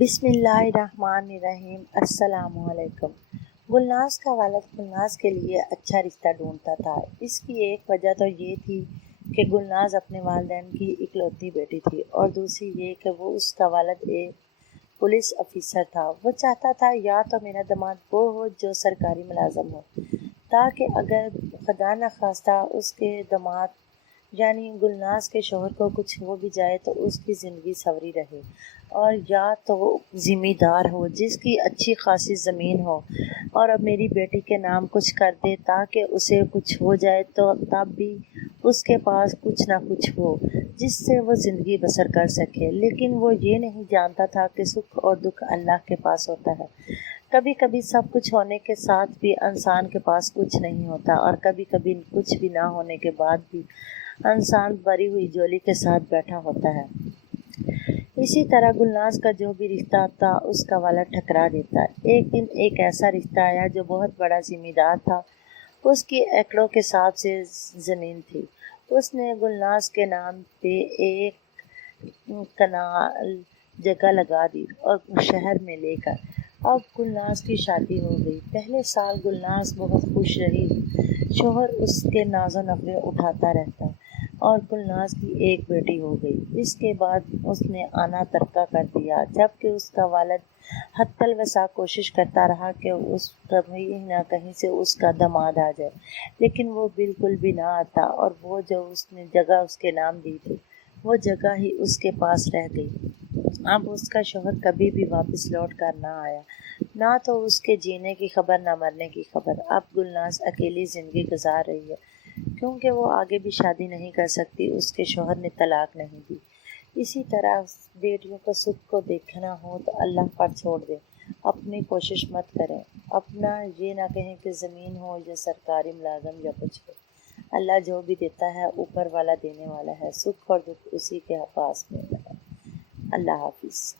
بسم اللہ الرحمن الرحیم۔ السلام علیکم۔ گلناز کا والد گلناز کے لیے اچھا رشتہ ڈھونڈتا تھا۔ اس کی ایک وجہ تو یہ تھی کہ گلناز اپنے والدین کی اکلوتی بیٹی تھی، اور دوسری یہ کہ اس کا والد ایک پولیس افیسر تھا۔ وہ چاہتا تھا یا تو میرا داماد وہ ہو جو سرکاری ملازم ہو، تاکہ اگر خدا نخواستہ اس کے داماد یعنی گلناز کے شوہر کو کچھ ہو بھی جائے تو اس کی زندگی سنوری رہے، اور یا تو وہ ذمہ دار ہو جس کی اچھی خاصی زمین ہو اور اب میری بیٹی کے نام کچھ کر دے تاکہ اسے کچھ ہو جائے تو تب بھی اس کے پاس کچھ نہ کچھ ہو جس سے وہ زندگی بسر کر سکے۔ لیکن وہ یہ نہیں جانتا تھا کہ سکھ اور دکھ اللہ کے پاس ہوتا ہے۔ کبھی کبھی سب کچھ ہونے کے ساتھ بھی انسان کے پاس کچھ نہیں ہوتا، اور کبھی کبھی کچھ بھی نہ ہونے کے بعد بھی انسان بھری ہوئی جھولی کے ساتھ بیٹھا ہوتا ہے۔ اسی طرح گلناز کا جو بھی رشتہ تھا اس کا والد ٹھکرا دیتا۔ ایک دن ایک ایسا رشتہ آیا جو بہت بڑا ذمہ دار تھا۔ اس کی ایکڑوں کے حساب سے زمین تھی۔ اس نے گلناز کے نام پہ ایک کنال جگہ لگا دی اور شہر میں لے کر اب گلناز کی شادی ہو گئی۔ پہلے سال گلناز بہت خوش رہی۔ شوہر اس کے ناز و نخرے اٹھاتا رہتا، اور گلناز کی ایک بیٹی ہو گئی۔ اس کے بعد اس نے آنا ترکہ کر دیا، جبکہ اس کا والد حتی الوسع کوشش کرتا رہا کہ اس کہیں نہ کہیں سے اس کا داماد آ جائے، لیکن وہ بالکل بھی نہ آتا، اور وہ جو اس نے جگہ اس کے نام دی تھی وہ جگہ ہی اس کے پاس رہ گئی۔ اب اس کا شوہر کبھی بھی واپس لوٹ کر نہ آیا، نہ تو اس کے جینے کی خبر نہ مرنے کی خبر۔ اب گلناز اکیلی زندگی گزار رہی ہے، کیونکہ وہ آگے بھی شادی نہیں کر سکتی، اس کے شوہر نے طلاق نہیں دی۔ اسی طرح بیٹیوں کو سکھ کو دیکھنا ہو تو اللہ پر چھوڑ دیں، اپنی کوشش مت کریں، اپنا یہ نہ کہیں کہ زمین ہو یا سرکاری ملازم یا کچھ ہو۔ اللہ جو بھی دیتا ہے اوپر والا دینے والا ہے، سکھ اور دکھ اسی کے پاس میں ہے۔ اللہ حافظ۔